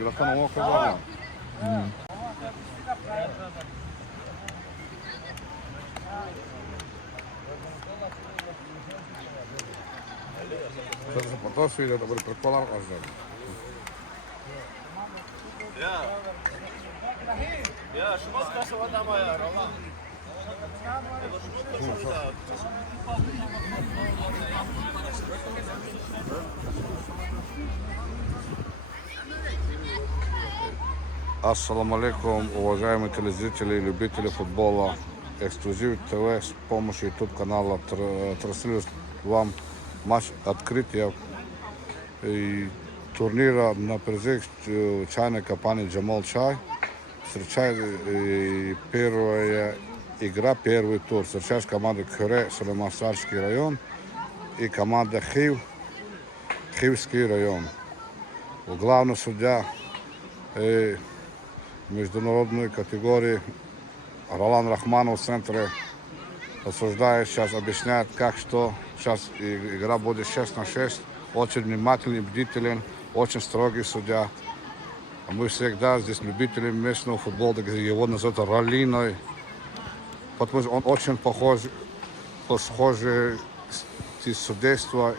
Игрока на локо было. Сейчас запотошу или это будет приколом ожидать. Ya şu maskası var ama ya Roman. Ассаламу алейкум, уважаемые телезрители и любители футбола. Эксклюзив ТВ с помощью YouTube канала транслирует вам матч открытия турнира на призыв чайной компании Джамал Чай. Встречает первая игра, первый тур. Встречает команда Кюре, Сулейман-Сарский район и команда Хивский район. Главный судья международной категории Ролан Рахманов в центре рассуждает, сейчас объясняет, как что. Сейчас игра будет 6-6. Очень внимательный, бдителен, очень строгий судья. Мы всегда здесь любители местного футбола, его называют Ролиной, потому что он очень похож с судейства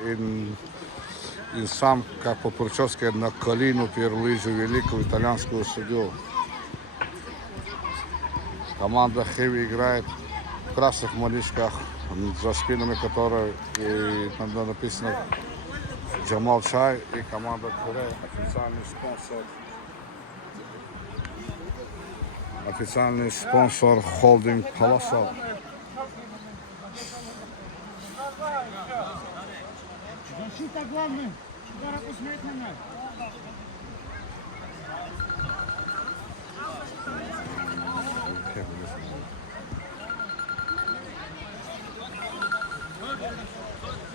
и сам, как по прическе, на Калину Пьерлиджу, великую итальянскую судью. Команда Хеви играет в красных малишках, за спинами которой написано Джамал Чай, и команда Кюре, официальный спонсор холдинг Паласал. Защита главный. Удара посмотрим.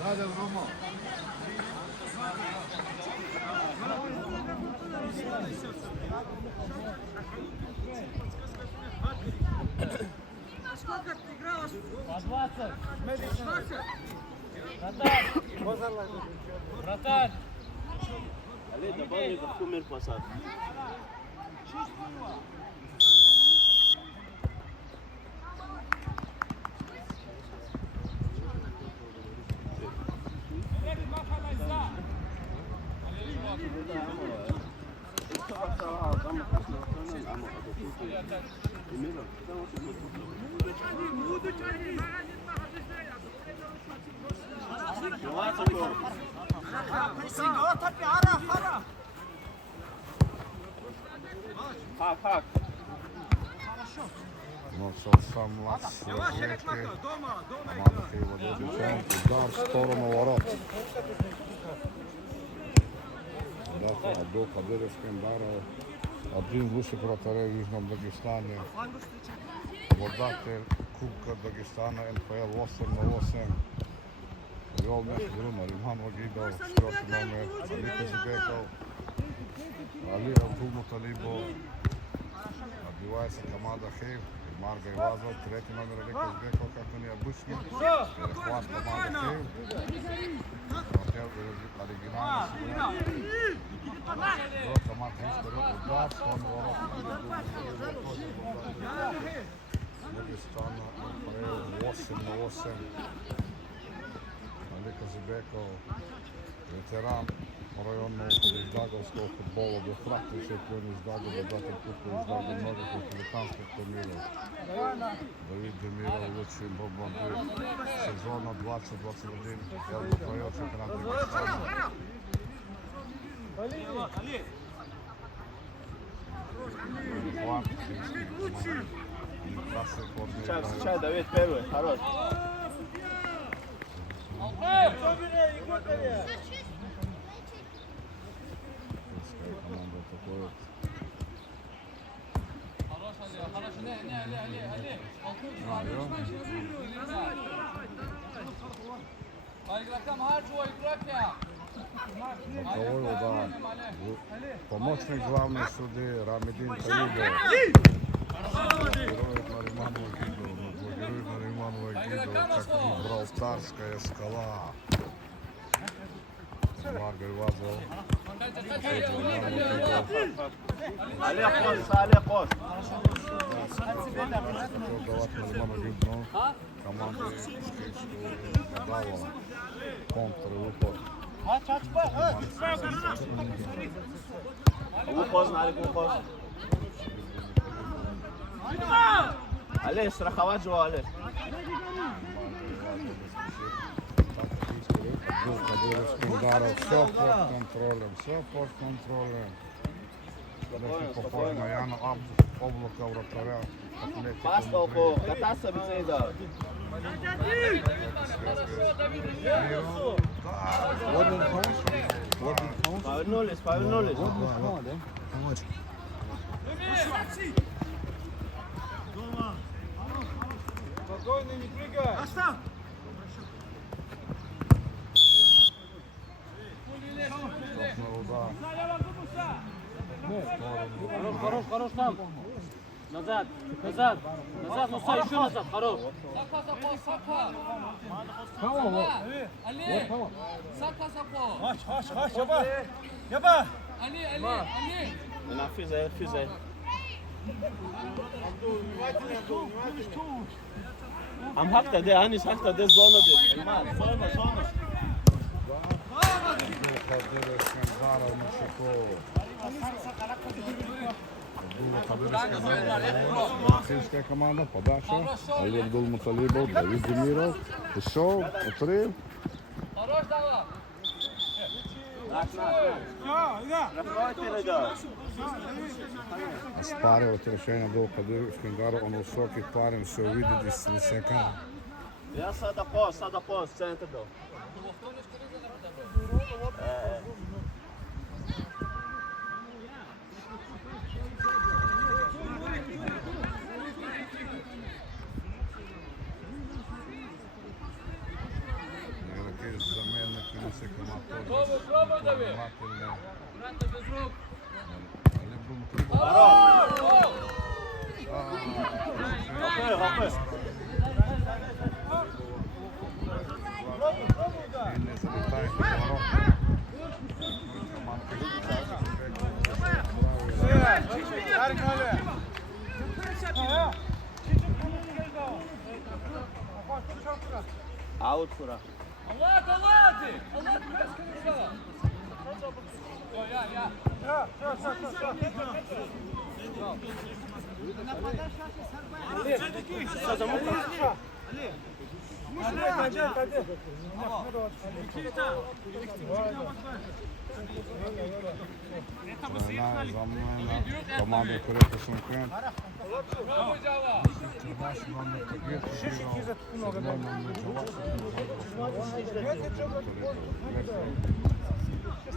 Надо в Рома. Сколько ты играла? По 20. 20? Братан. Братан. Ali добавили в кумир посад. Хак. Начался матч с разведки. Команда Хейва Додичан. Удар в сторону ворот. Абдул Кадыров Кендаров. Один из лучших вратарей в Южном Дагестане. Обладатель Кубка Дагестана НПЛ 8/8. Вел мяч игру Нариман Вагидов, 4-й номер, Али Казибеков, Али Абдул-Муталибов. Отбивается команда Хейв, Марга Ивазов, 3-й номер Али Казибеков, как он и обычно. Перехват команда Хейв. Хотел оригинальный сюда. Команда Хейв вперед, удар, сторону ворот. Дагестана НПЛ 8/8. Али Казибеков, ветеран районного Издаговского футбола, двукратный чемпион Издага, обладатель Кубка Издага, многих республиканских турниров. Давид Демиров, лучший бомбардир сезона 2021, первый чемпионат Дагестана. Встречай, Давид первый, хорош. Команда такой. Боковой удар. Помощник главной судьи Рамидин Таибов. Героев Нариману Вагидову, как Гибралтарская скала. Варга Вазов. עלי חוס, עלי חוס. Давати нема видно. Команда дала контр випад. הוא חוס, עלי הוא חוס. עלי, סרחבת ג'ו, עלי. Ударов, все под контролем. Даже похоже на Яна облака вратаря. פסטה אוקו, קטסה בצעידה. פאולנולס, פאולנולס. Хорош там. Назад, назад, назад, ну стой, еще назад, хорош. Сака, Сака. Али. Сака. Haş, yaba. Ali. הנה, פיזה, פיזה. Am hakta de, Anis hakta de zona de. Elmar, zona. Финская команда, подача. Олег Дулмуталибов, Давид Демиров. Ушел, отрыв. Хорош, давай. Давайте, ребят. Оспариват решение до Кадир Скандаров. Он высокий парень, все увидит из секунд. Я sada pos, centar do. Пробуй, Давид. Аккуратно, без рук. Hoppa. Out fura. Allah, biraz konuşalım. Ya. Команда корректно сумкен. Пробуй, Джава.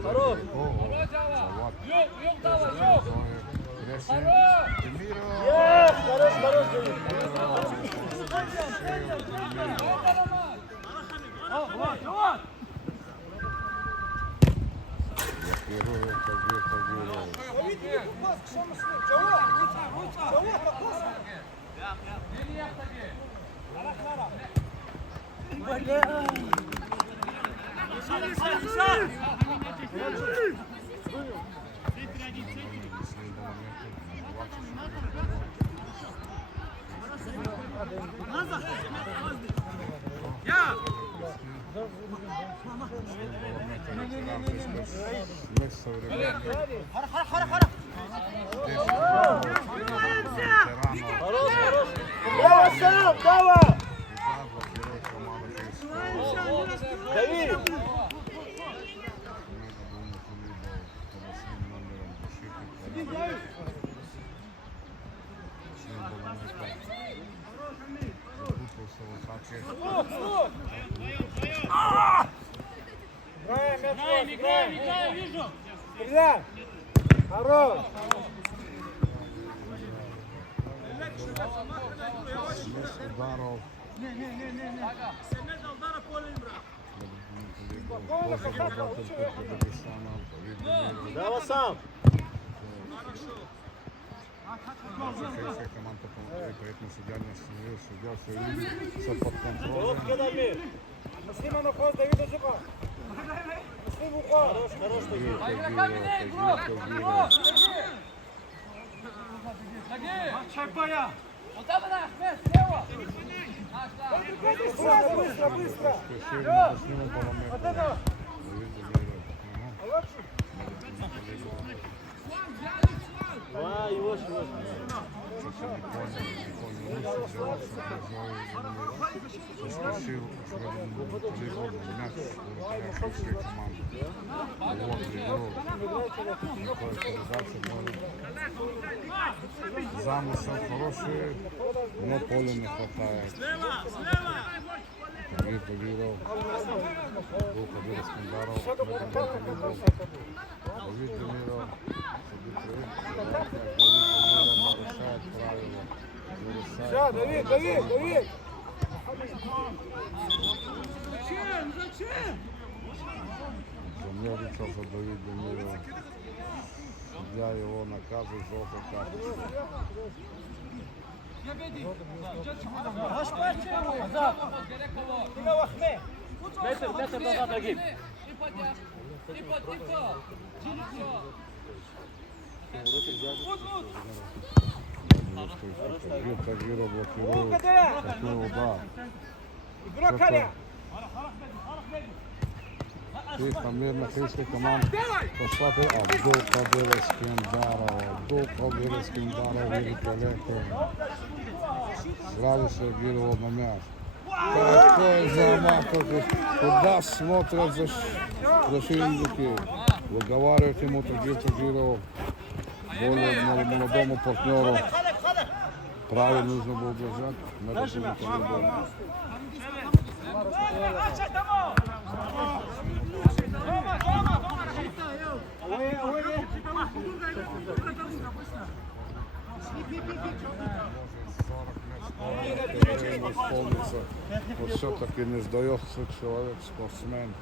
Хорош. Джава. Yok, давай, yok. Играем, вижу. Хорош. Ударов. Давай сам. Финская команда поэтому судья не остановил, судья все видит, все под контролем. Снимано ход, Давида Жука. А игроками не игрок! Игрок! Ноги! Шайбая. Вот там она, Ахмед, слева! Наш, да. Быстро, быстро. Вот это. Вай, йош, йош. Заскочил волейбол, мяч вратаря команды. Вот, игрок. Такая передача, замысел хороший, но поля не хватает. Давид Давидов, был победа Скандаров, Давид Давидов, нарушает правила. Все, Давид, Давид, Давид. Замерится за Давид Давидов. Судья его наказывает желтой карточкой. Назад. Тихо, Ахмед. Метр назад, Агим. Тагира блокирует. Такой удар. Игрок Аля. Здесь намеренно крылья команд пошла Абдул Кадыр Искандаров. Абдул Кадыр Искандаров великолепен. Сразу среагировал на мяч. Какой замах, куда смотрят защитники. Выговаривают ему Тагиров, более молодому партнеру. Правильно нужно было держать. Надо было по-любому. Но все-таки не сдается человек, спортсмен.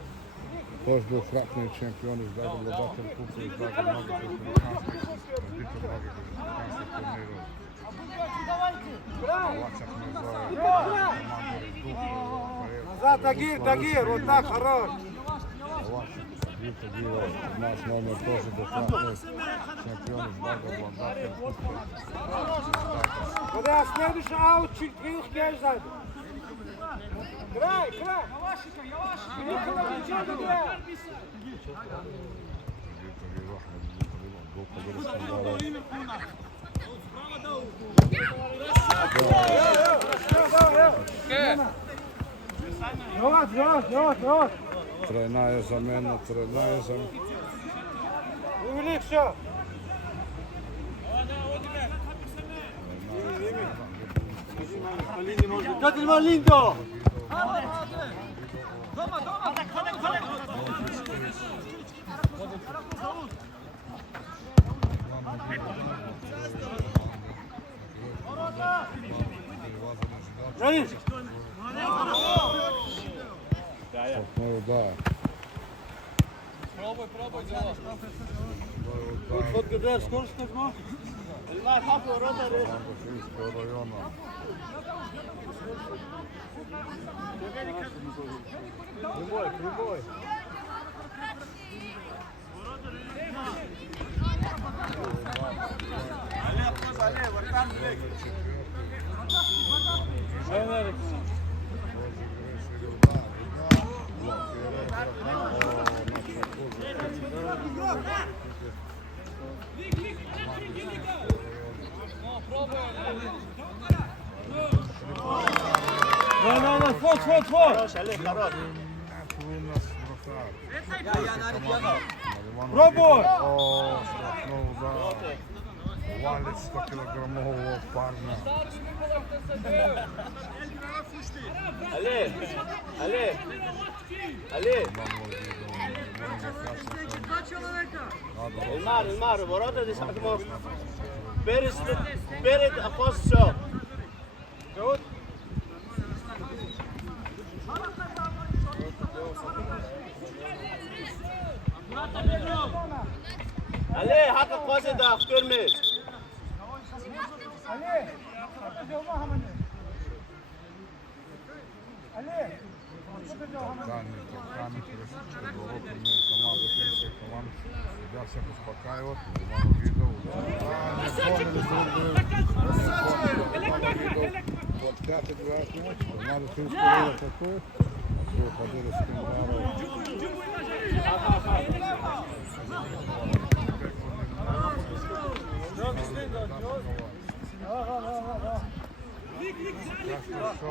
Тоже двукратный чемпион, из даже обладатель кубка, из даже многих республиканских, разбитых многих республиканских турниров. Лачак Мирзоев, Назад, Тагир, Тагир, вот так, хорош. Наш номер тоже двукратный чемпион, из даже обладатель кубка. Куда следующий аут, чуть крылых мяч сзади. Край, край. Тройная замена, тройная замена. Увели все. Кадр Линдо. Жаниш. Штрафной удар. Пробуй, дело. Вот когда скорость возьму. Башинского района. Прямой, прямой. Вот, вот, вот. Хорош, Олег, хорош. Пробуй. О, штрафной удар. Валит 100-килограммового парня. Олег, Олег, Олег. Elmar, ворота десь акмо. Перед апостол. Ali, hata koze da aktörmüş. Ali. Ali. Токани, Токани, команда Сейчас всех успокаивают. Мало видов. Не поняли друг друга. Мало видов. Вот 5 играют ночь. Надо ты ускорила такой. Все, ходили с Кендаром.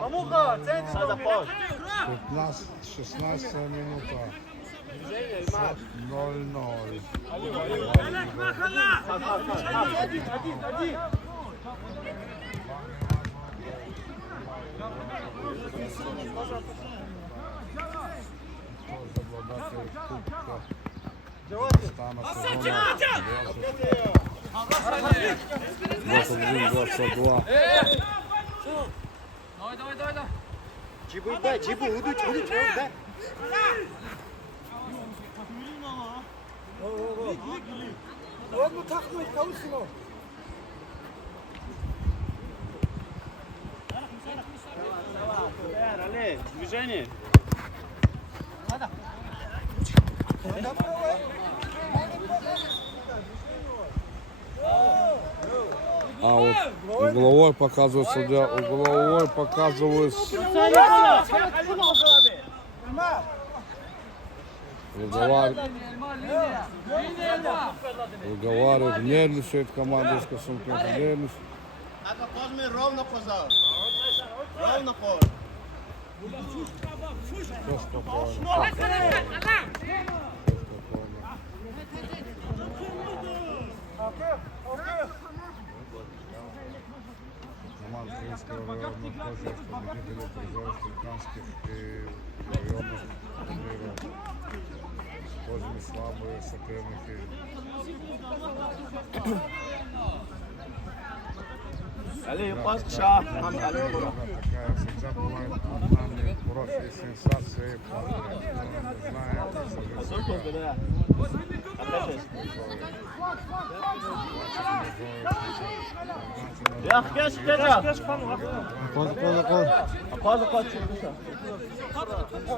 Амуха, центр. Sada poć. 16 minuta. 0-0. Один. Кто же обладатель кубка Дагестана сезона 21-22. Давай. Джибу, дай, Джибу, удуть, дай. Ладно, тахнуть, каусину. Ale, движение. А вот угловой показывает судья, угловой показывает, выговаривает, нервничает команда из Косункента, нервничает. Ako pozme rovno pozor. Rovno po. Все спокойно. Все спокойно. Команда Киевского района позже победителей призеров африканских и районных турниров. Тоже не слабые соперники. Ali, pas şah. Ham Ali. Такая всегда бывает нами профи сенсации. Знаем, Azul toz da. Ateş. Ya geç geç. Apaz çıktı.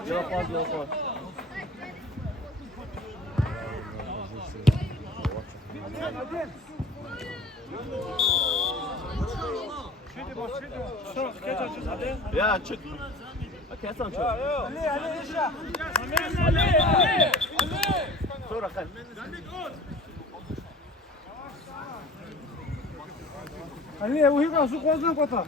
Yok pas. Ya çık. Kesan çık. Sonra kal. Ali, уйга, su kozdan kota.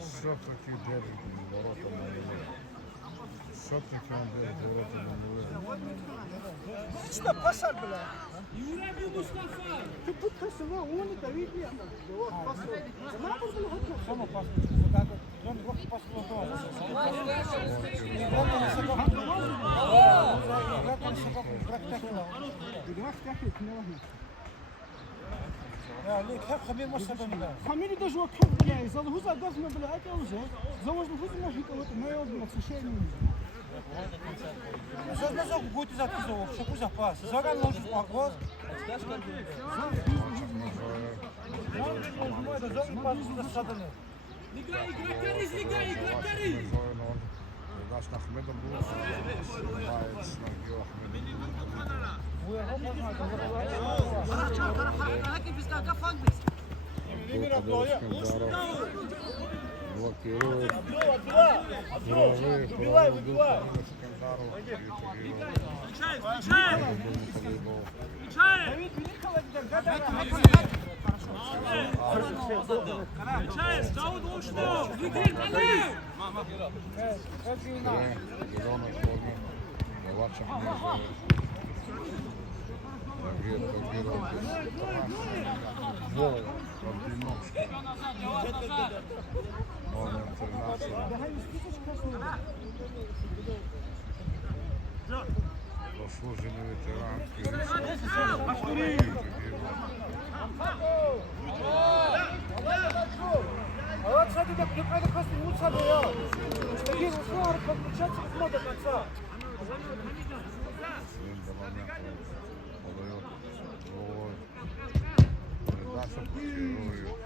Все-таки держит ворота на углу. Все-таки он держит ворота на углу. Что, пасар, бля? Ты тут красиво, умника, види. Само пас. Он вот пас. يا ليك هاك خمير مصر بنا خمير ده جو كم يعني زاد هو زاد دفن بلا أكل زوج نفوز ما في كلام ما يوم ما تشيل زاد نزوج قوتي زاد كذا شو كذا باس زاد أنا نوجد أقواس Даш на Ахмеда был, снимает с ноги блокирует. Заслуженный ветеран. Вот смотри, как неправильно просто не учат, такие условия подключаться к моду конца. маскируют.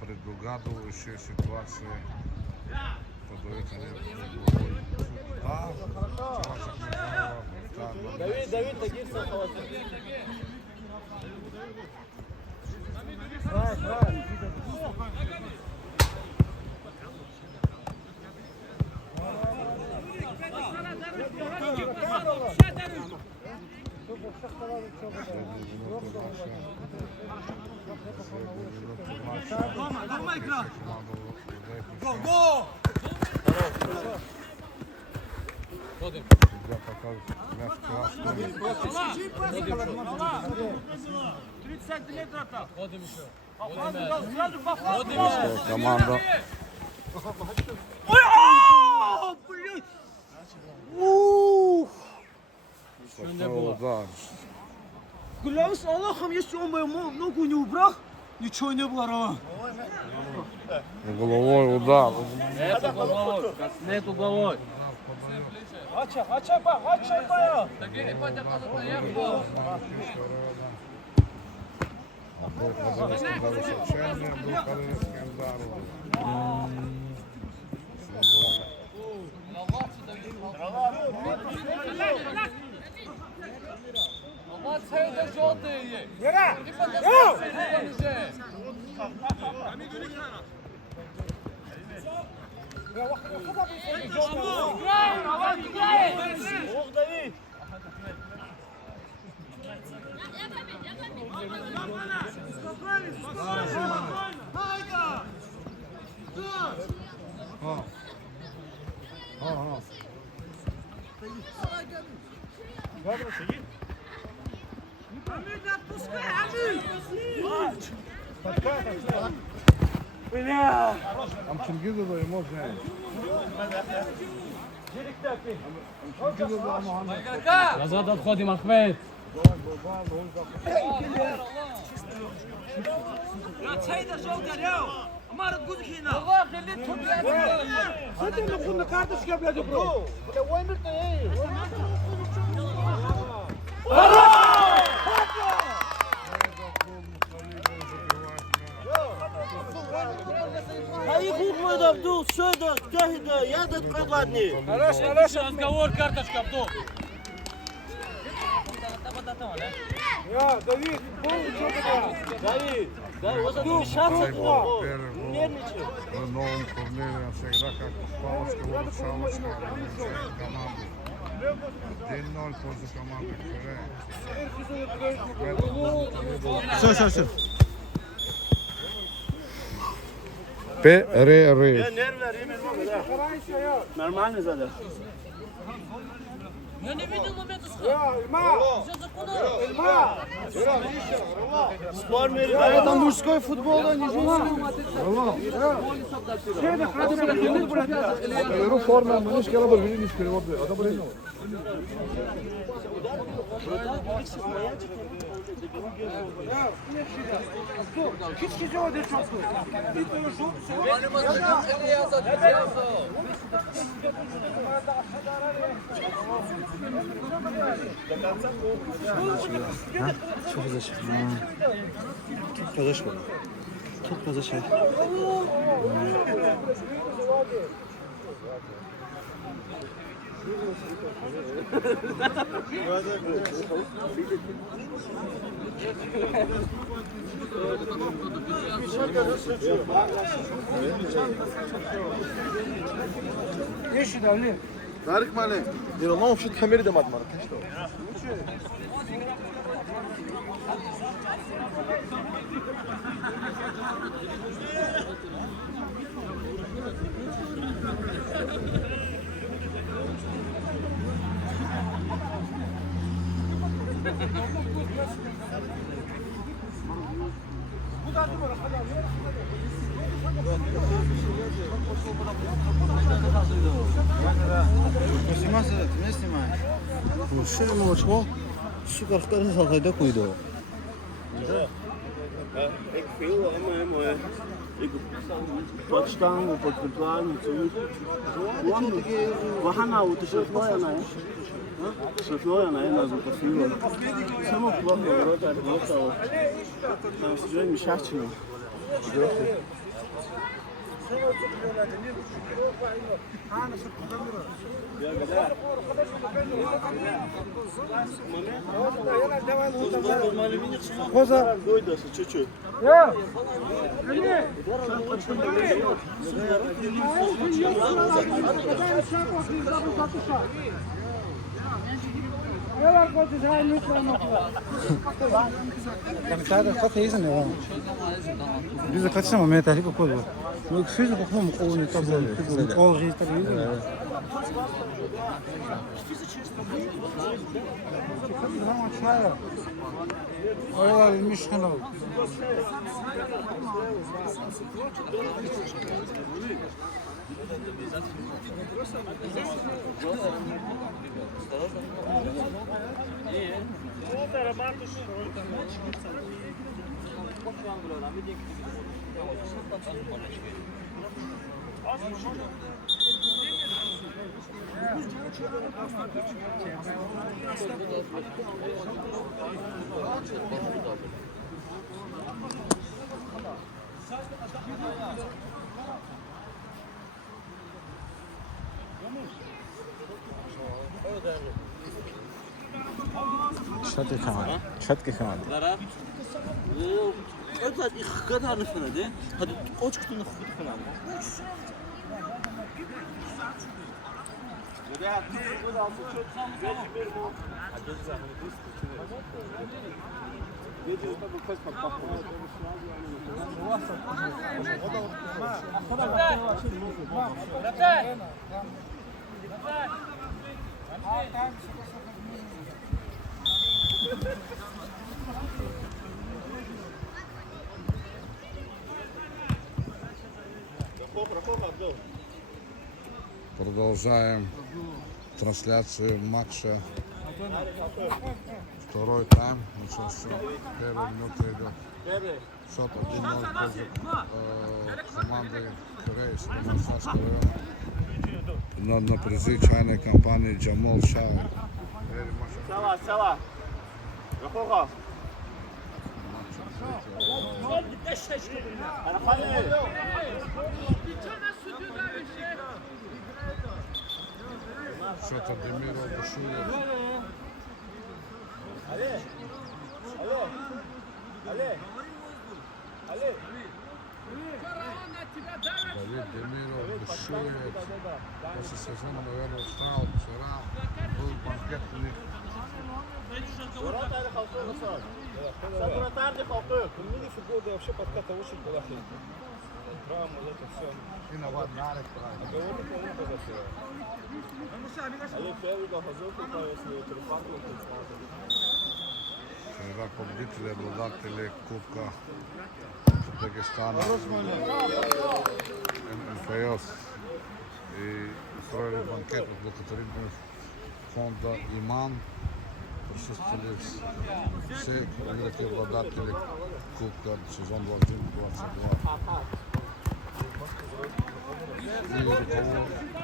Предугадывающие ситуации подают они головой. Да, Чавашек не прав. Давид, таких сахалат. Нормально игра. Го! Тебя покажут мяч красный. 30 сантиметров там. Команда. Ой, о, блядь! Ух! Такой удар. Клянусь Аллахом, если он мою ногу не убрал, ничего не было, Роман. Головой удар. Нет угловой. Нет угловой. Açay bayağı. Высочайное был Калининский удар. Allah sevde jolda iyi. Yere! Yo! Там Чингизова и можно. Чингизова Мухаммад. Назад отходим, Ахмед. Allah خليت تحب Sen de mi bunu kardeş gebledik bro? Böyle oyun da iyi. Хайхук Абдул, все это, кто это, я тут прокладный. Разговор, карточка, Абдул. Ya David, futbol çok iyi. Давид, да, вот это мешаться Первый гол нервничай. в новом турнире. Всегда как палочка-выручалочка. Команду. 1-0 в пользу команды КР. Все. Перерыв. Нормально задал. Я не видел момента с Ya İlma. İlma. Спор мери. Это мужской футбол, а не женский. Şeyde kadın bile burada. Беру форму, мы не скоро не переводы. Это блин. Hiç kişi o değil çok. Bir tane şut. Çok fazla şey. Eşit Ali. Tarık mane. Dino non fit kameri de matmar. Teşto. Снимайся, ты не снимаешь. Ну, что ему очко? Сука, в каждом салфайда куйду. Ik veel allemaal, maar ik wat staan op het plan natuurlijk. We gaan nou te zoeken naar mij. Zoeken naar mij, dat is veel. Samo plan dat dat wordt al. Dan is het een schatje. Коза. Дойдется чуть-чуть. Biz de kaçsam ama tahrik okulu. Bu kişi de bakmam oğlunu tabii. Oğlu tabii. Oralar inmiş kanal. Шатки хамад. Это их когда на фоне, да? Хад очку на худ фоне. Продолжаем трансляцию матча. Второй тайм. Сейчас первая минута идет. Счет 1-0 в пользу команды Корейского Московского района. На призы чайной компании Джамол Шай. Села, села. Рахоха. Что-то Демиров бушует. Давид Демиров бушует. После сезона, наверное, устал. Вчера был банкет у них. Мини футбол, да, вообще подкаты очень плохие. Травмы, это все. Виноват Нарик, правильно. Договоры полно позафера. Але первый дохозок, если перепадку, Вчера победители, обладатели Кубка Дагестана МФС и устроили банкет в благотворительного фонда «Иман». Присутствовали все игроки, обладатели Кубка сезон 21-22.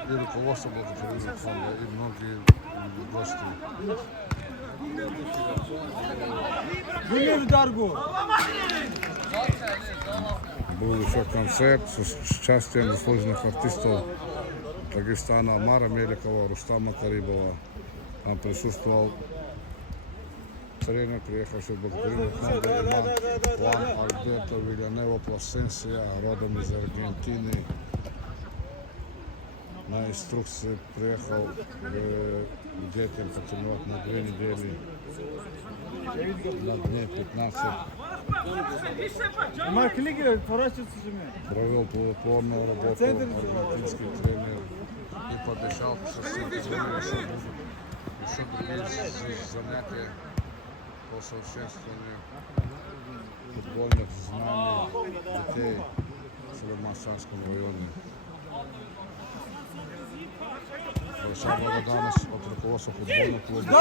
И руководство благотворительного фонда, и многие гости. Был еще концерт с участием заслуженных артистов Дагестана Амара Меликова, Рустама Карибова. Там присутствовал тренер, приехавший в благотворительный фонд «Иман», Хуан Альберто Вильянева Пласенсия, родом из Аргентины. На инструкции приехал к детям потренировать на 2 недели, на дней 15. Провел плодотворную работу аргентинский тренер и пообещал, что с этим еще другие занятия по совершенствованию футбольных знаний детей в Северо-Московском районе. Большая благодарность от руководства футбольного клуба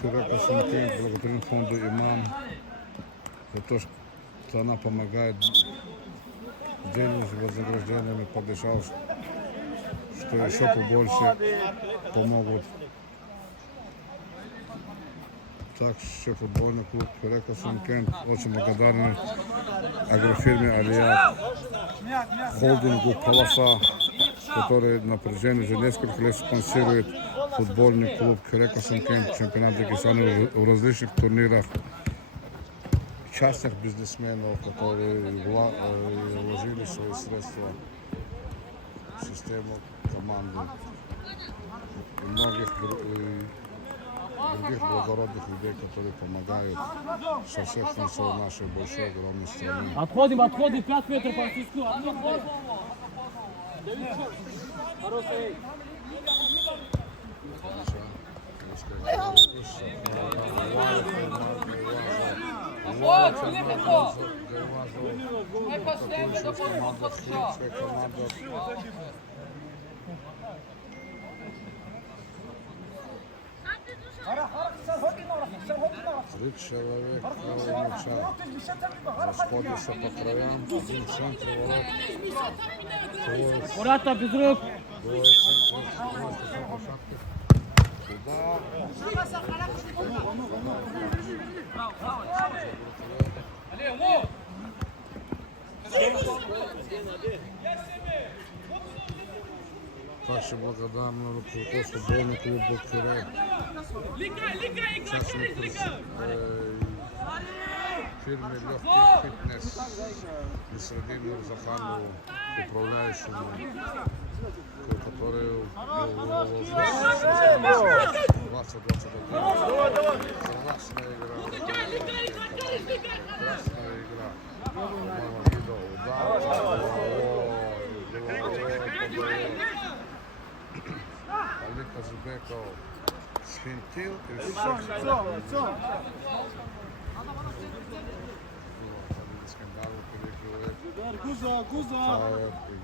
Кюрека Сантин, благотворительному фонду «Иман» за то, что она помогает делать вознаграждениями, пообещал, что еще побольше помогут. Также футбольный клуб Херека Шымкент очень благодарен агрофирме Алия, холдингу Полоса, который на протяжении уже нескольких лет спонсирует футбольный клуб Херека Шымкент, чемпионат Дагестана в различных турнирах. Частных бизнесменов, которые вложили свои средства в систему команды. И многих других благородных людей, которые помогают со всех концов нашей большой, огромной страны. Отходим, 5 метров по списку. Хороший. Вот, легко. Мы последний допустим подшаг. Три человека мяча расходятся по краям, один в центре ворот, двое Аккуратно, без рук. в центре. Туда. Также благодарны руководству футбольного клуба «Кирек», частной фирме «Легкий фитнес» Несредину Заханову, управляющему, который вложил 2021. Классная игра. Красная игра. Видел удар. Олег Казубеков схинтил и все.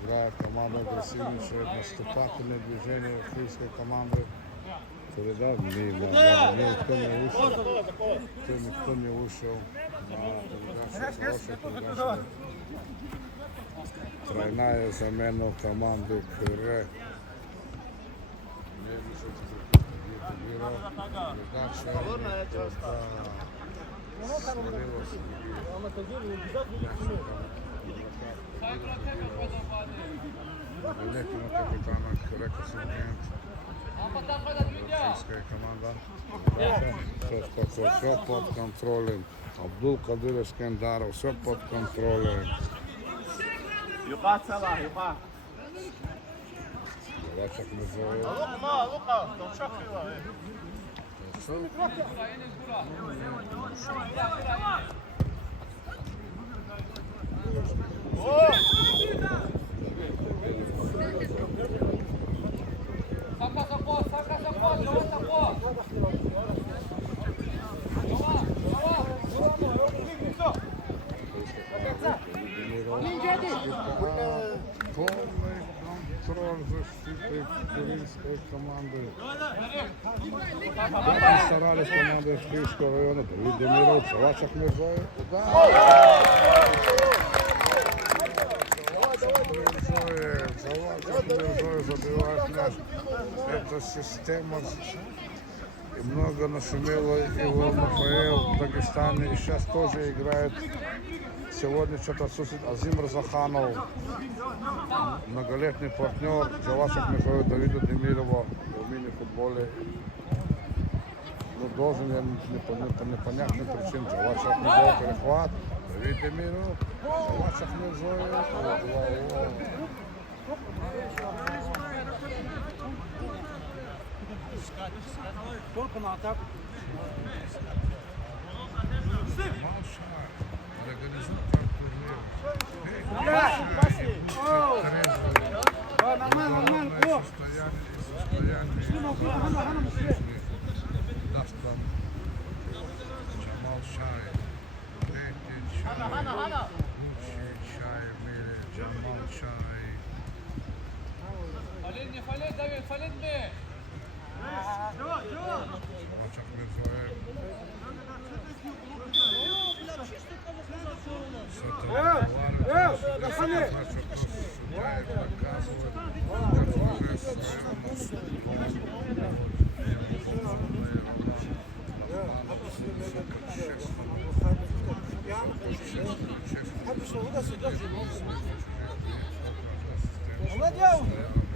Играет команда агрессивнейшая, наступательное движение киевской команды. Передав мимо, никто не вышел на передачу. Тройная замена команды Кирек. Летнего капитана Херека Шымкент. Российская команда. Все под контролем. Абдул Кадыр Эскендаров, все под контролем. יוכה צלח, יוכה. Рачак называет. לוקה, תמשך חירה. Saca essa bola, joga essa bola. Полный контроль защиты туринской команды. Старались команды Киевского района. Давид Демиров, Рачак Мирзоев. Мирзоев забивает мяч. Это система. И много нашумело его Рафаэл в Дагестане. И сейчас тоже играет. Сегодня что-то отсутствует Азим Разаханов, многолетний партнер Джавашек Михаила Давида Демирова в мини-футболе. Но должен я по непонятным причинам Джавашек Михаил перехват, Давид Демиров, Джавашек Михаил. Только на атаку. Организатор турнира. Нормально. Даст нам Джамал Шай. Третий Шай. Лучший Шай в мире. Джамал Шай. Фалин, Давид, фалин мне. Рачак Мирзоев.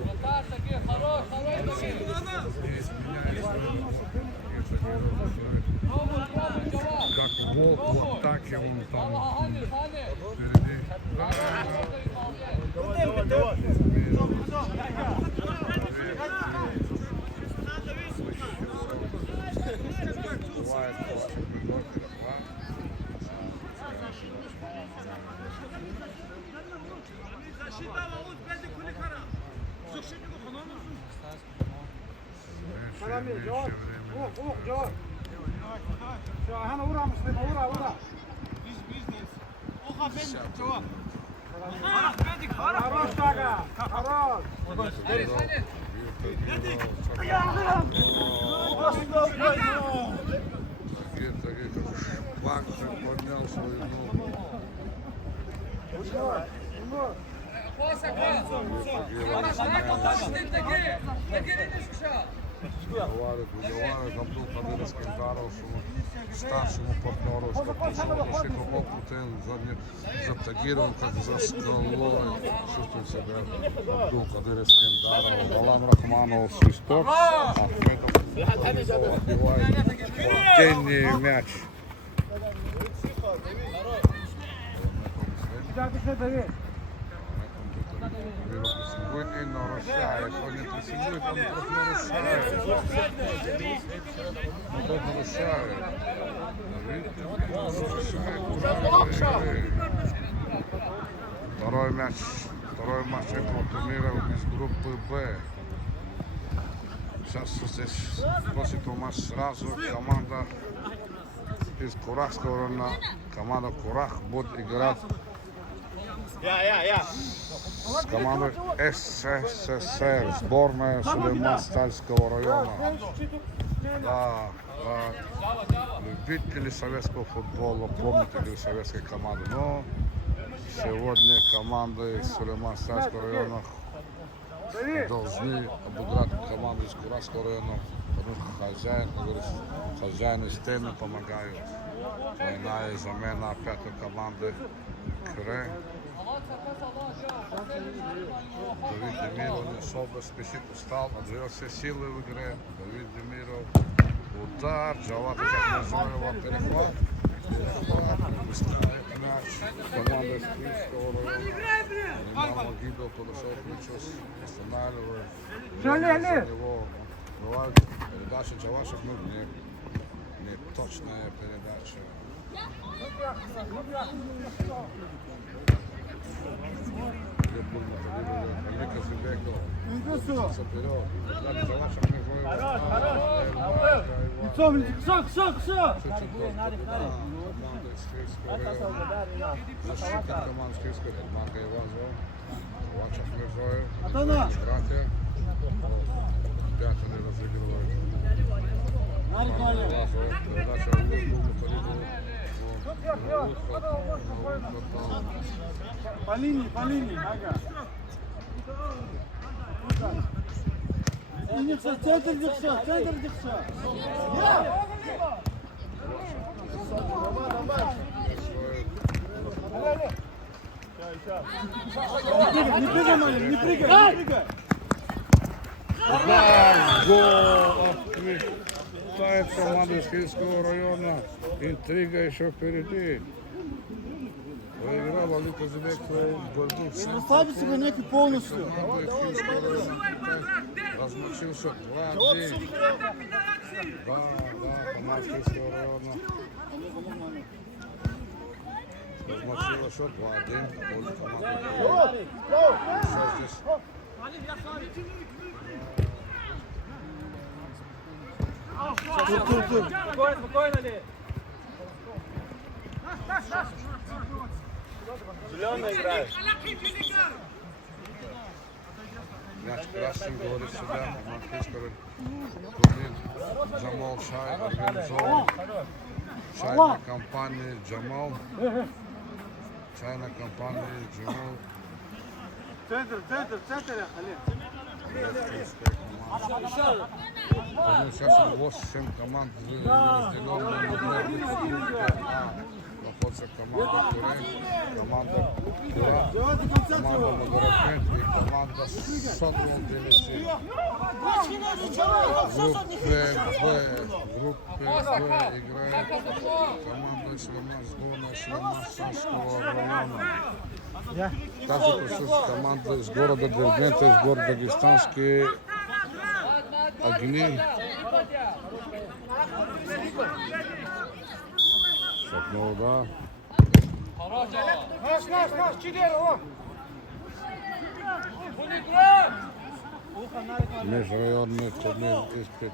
Вратарь такий, хорош, такий. Пробуй, Джавад. Как Бог в атаке, он там Гани, Гани. впереди. Бывает, انا ورا مسلم ورا خلاص بقى خلاص Вагнер поднял свою ногу. Говорит, Абдул Кадир Скандаров, старшему партнеру, что пришел опытен, заптагирован, как за скалой. Чувствует себя Абдул Кадир Скандаров, Балам Рахманов, свисток, Ахмедов отбивает тенний мяч. Сегодня нарушает, он не присоединит, он просто нарушает. Он просто нарушает. Второй матч этого турнира из группы Б. Сейчас здесь после этого матча сразу команда из Курахского района, команда Курах будет играть с командой СССР, сборная Сулейман-Стальского района. Да, любители советского футбола, помните советской команды. Но сегодня команды из Сулейман-Стальского района должны обыграть команду из Курахского района. Потому что хозяин стены помогают. Война и замена опять у команды Кре. Давид Демиров не особо спешит, устал, отдает все силы в игре. Давид Демиров, удар, Джавад Ахмедзоева, перехват. Выставляет мяч. Команда из Крымского района. Римал Магидов подошел к мячу, останавливает. Бывает передача Джавашек, ну не точная передача. Велика Зибеков. Вперед. Джавашек не все команда из Киевского района. Защитник команд Киевского района. Марка Иванова. Джавашек Мирзоев. Братья. Пятый не разыгрывает. Передача в по линии, ага. Центр держа. Не прыгай. Гол! Ставит команда из Киевского района. Интрига еще впереди. Выиграла Лика Зибекова борьбу. Расслабься, гонять полностью. Команда из Киевского района. Размочил счет 2-1. Да, команда из Киевского района. Размочила счет 2-1. Что здесь? Спокойно, Ли. Зеленый играет. Мяч красным, говорит сюда. Маркийский турнир Джамал Шай организован. Чайная компания Джамал. Чайная компания Джамал. Центр, Олег. Киевская команда. Именно сейчас 8 команд разделено на группы А. Находится команда Турек, команда Тура, команда Водоропет и команда Содрон-Делечи. В группе Б играет команда сборная Шамашского района. Также присутствует команда из города Дербента, из города Дагестанские огни. Шагнул, да. Наш, Чидерова! Межрайонный турнир из 5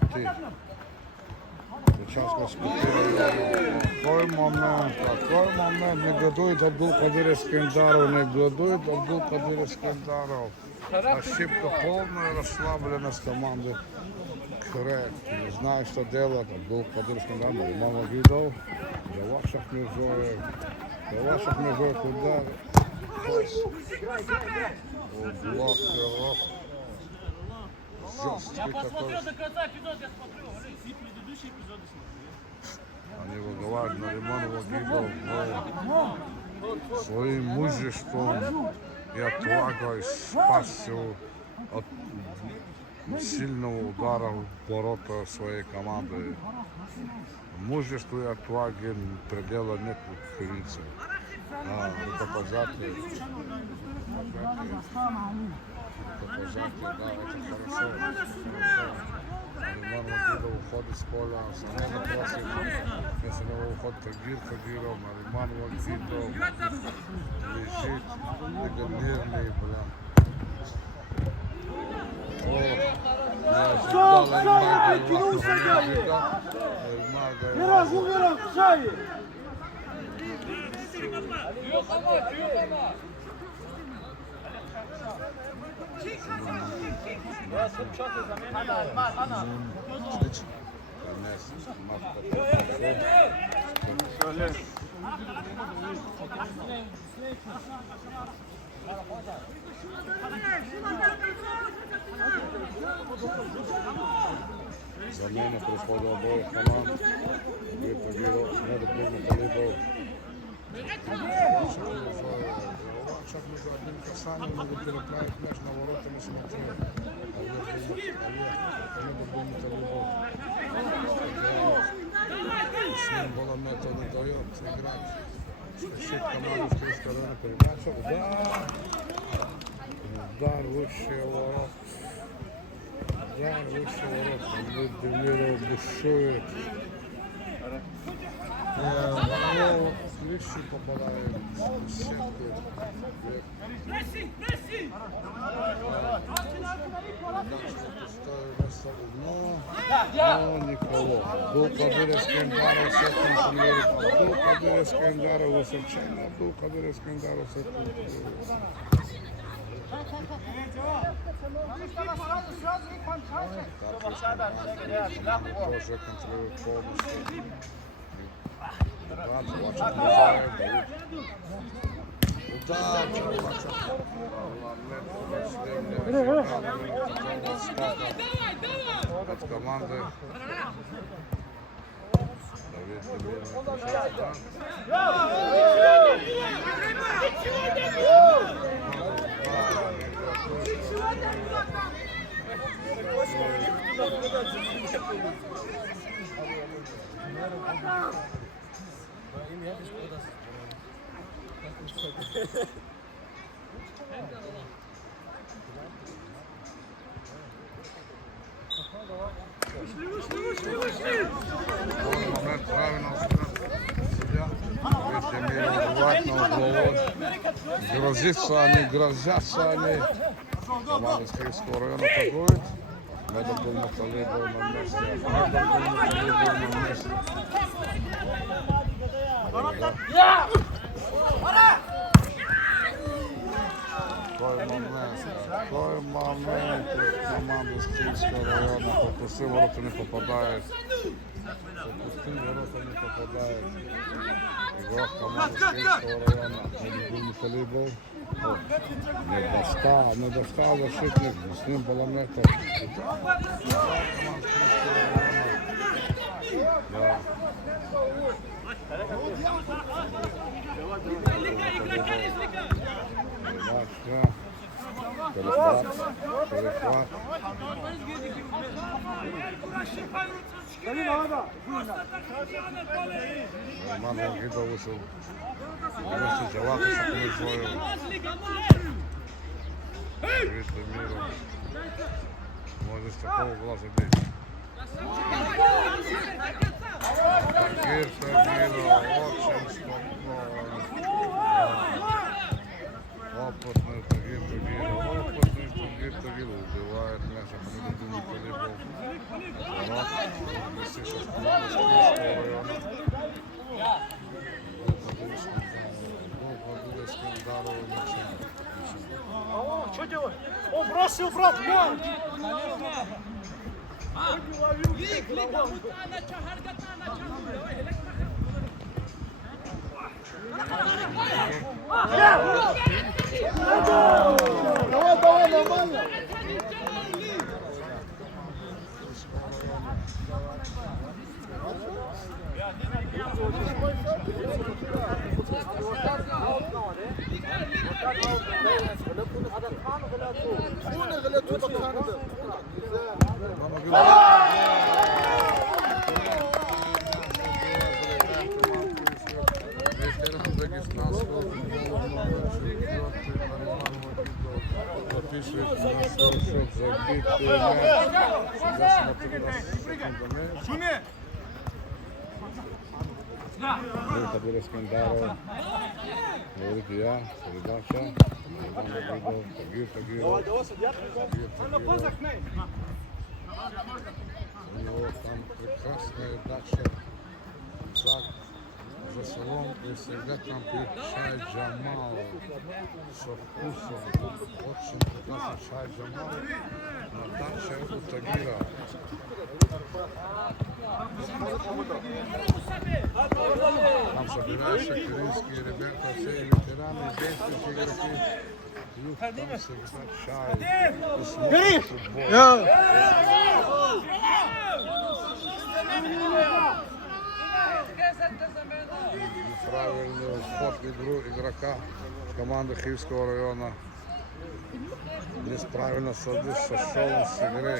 участников спортивного. Какой момент, негодует Абдул-Кадир Искандаров, негодует Абдул-Кадир Искандаров. Ошибка, полная расслабленность команды Крек. Не знаю, что делать. Абдул-Кадир Искандаров, Нариман Вагидов, Джавашев Межоев, удар. Блок, жесткий такой. Они выговаривают Нариман Вагидов, своим мужеством и отвагой спасся от сильного удара в ворота своей команды. Мужеству и отваге предела нет, как говорится. Это показатель. Да, это хорошо. Нариман Вагидов уходит с поля, Санена просит, вместо него уходит Кадиров, Нариман Вагидов лежит, негодирный, бля. Замена прихода обоих команд. Випаділо, недопільно талибов. Шаг между одним касанием, могут переправить мяч на ворота, не смотрел. Недопільно талибов. С ним Боломета не дает играть. Спешит команду с Крымской района передача. Удар выше ворот. Да, выше ворот. Демиров бушует. Клещи попадают в сетку. Но никого. Абдул-Кадир Искандаров с этим турниром. Абдул-Кадир Искандаров высочайно. Абдул-Кадир Искандаров с этим турниром. Тоже контролирует полностью. От команды момент правильно судья. Демиров убивает на угловой. Грозятся они. Команда с Крымского района атакует. Медом был Маталибов на месте. Какой момент команда с Крымского района. Пропустил, ворота не попадает. Игрок команды с Крымского района. Медом Маталибов. Не достал защитник, с ним Боломета. Роман Вагидов вышел. Вместе с Джаватом Шахмедзоевым. Привет миру. Можно с такого глаза бить. Тагир Тагиров, очень спокойно. Опытный Тагир Тагиров убивает мяч Ахмедудин Николибов. Зават, вместе со командой Шахмедского района. Владимир Скандаров и Максим. Что делать? О, бросил, брат, мяч! Давай, нормально! Ветеран дагестанского футбола, записывает на свой счет забитый мяч. Сейчас смотрю на секундомер. Тагир Скандаров. Говорит я, передача. Тагир Тагиров. У него там прекрасная дача. Так, за селом и всегда там пьет чай Джамал со вкусом. Очень прекрасный чай Джамал на даче у Тагира. Там собираются кириллские ребята, все ветераны, действующие игроки. Пьют там всегда чай. И смотрят футбол. Неправильный вход в игру игрока команды Хивского района. Неправильно сошел с игры.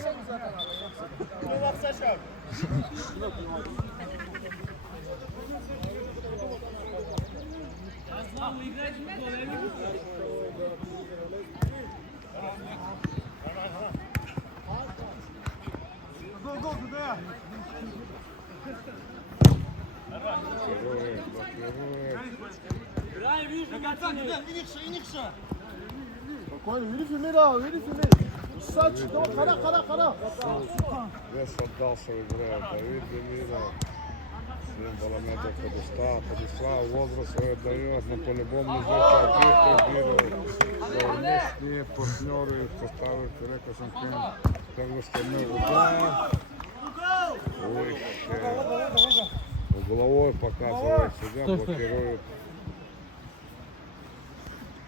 Спокойно, видишь, Мира, видишь, Мира. Сач, давай, хара. Вес отдался в игре. Давид Демиров. Символометр подошла, возраст свой отдает, но по-любому не внешние партнеры поставят Река Шампин. Также стальной удар. Выше. Угловой показывает себя, блокирует.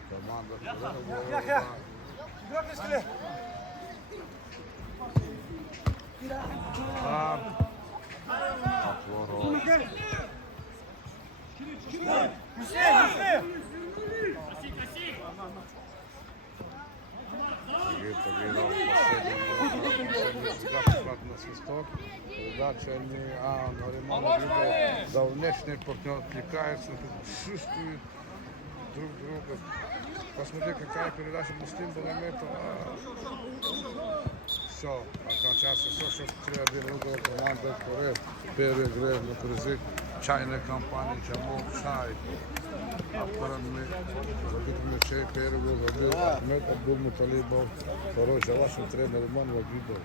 Команда отворот. На свисток. Передача не за внешний партнер отвлекается, чувствует друг друга. Посмотри, какая передача Муслим Баламетова. Все, окончается все, что 3-1 угол команда Корей. Первый игры на призы чайной компании Джамал Чай. Авторами забитых мячей первый гол забил Ахмед Абдул-Муталибов. Второй Джавашев тренер Роман Вагидов.